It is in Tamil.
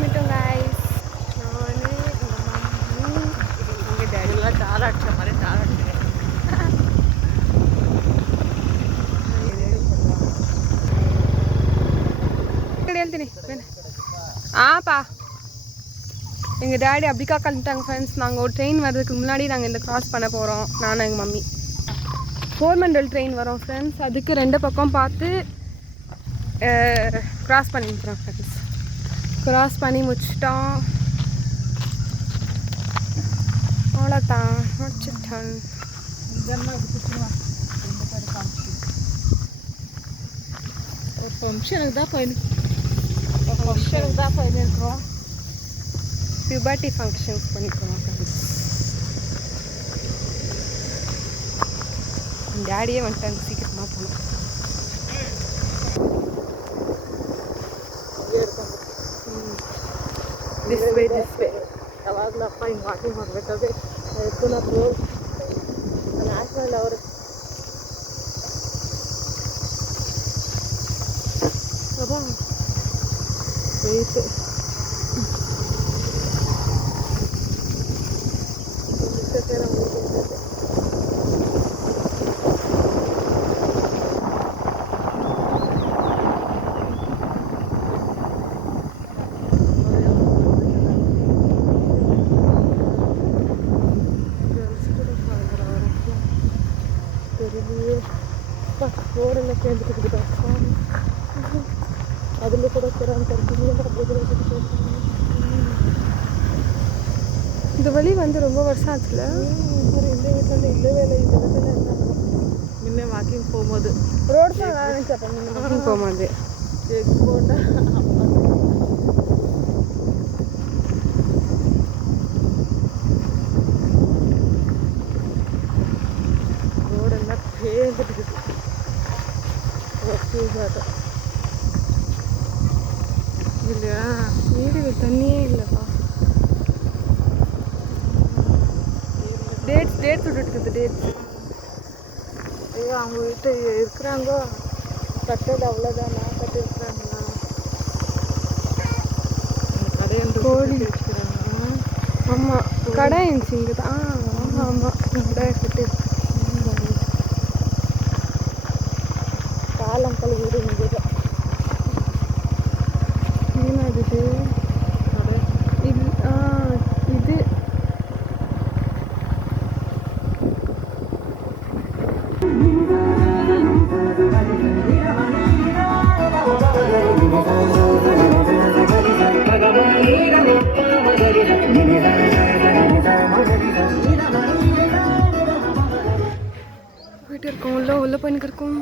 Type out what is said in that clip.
கிளம்பிட்டோம் காய்ஸ். நான் எங்கள் மம்மி எங்கள் டேடியெல்லாம் டார் அடிச்ச மாதிரி டார் அடிச்சுருக்கேன். ஆப்பா எங்கள் டேடி அப்படிக்கா கிளம்பிட்டாங்க ஃப்ரெண்ட்ஸ். நாங்கள் ஒரு ட்ரெயின் வர்றதுக்கு முன்னாடி நாங்கள் இந்த க்ராஸ் பண்ண போகிறோம். நானும் எங்கள் மம்மி கோர்மண்டல் ட்ரெயின் வரோம் ஃப்ரெண்ட்ஸ். அதுக்கு ரெண்டு பக்கம் பார்த்து க்ராஸ் பண்ணிக்கிறோம் ஃப்ரெண்ட்ஸ். க்ராஸ் பண்ணி முடிச்சிட்டோம். அவ்வளோதான் முடிச்சிட்டோம். ஒரு ஃபங்க்ஷனுக்கு தான் போயிருக்கோம். பியூபர்ட்டி ஃபங்க்ஷன்ஸ் பண்ணிக்கிறோம் ஃப்ரெண்ட்ஸ். டேடியே வந்துட்டாங்க, சீக்கிரமாக போகணும். This way. ಯಾವಾಗಲೂ ಅಪ್ಪ ಹಿಂಗೆ ವಾಕಿಂಗ್ ಮಾಡಬೇಕಾದ್ರೆ ಎತ್ಕೊಂಡು ನ್ಯಾಷನಲ್ ಅವರು போயிட்டு ரோடெல்லாம் சேர்ந்துட்டு அதில் கூட இந்த வழி வந்து ரொம்ப வருஷம் ஆச்சுல. இந்த வீட்டில் இல்லவே இல்லை. இந்த வீட்டில் என்ன முன்னே வாக்கிங் போகும்போது ரோடு தான் வாக்கிங் போகும்போது எக் போட்டா ரோடெல்லாம் சேர்ந்துட்டு இல்லையா? வீடு தண்ணியே இல்லைப்பா. டேட்ஸ் விட்டுட்டு இருக்குது. டேட்ஸ் ஐயோ அவங்க வீட்டு இருக்கிறாங்க கட்டது அவ்வளோதான். நான் கட்டிருக்கிறாங்களா கோழி வச்சுக்கிறாங்க. ஆமாம் கடை இருந்துச்சு இங்கே தான். ஆமாம் கடை கட்டி காலங்கள் வீடு இங்கே தான். என்னது இது? இது போயிட்டு இருக்கோம். உள்ள போய் இருக்கோம்.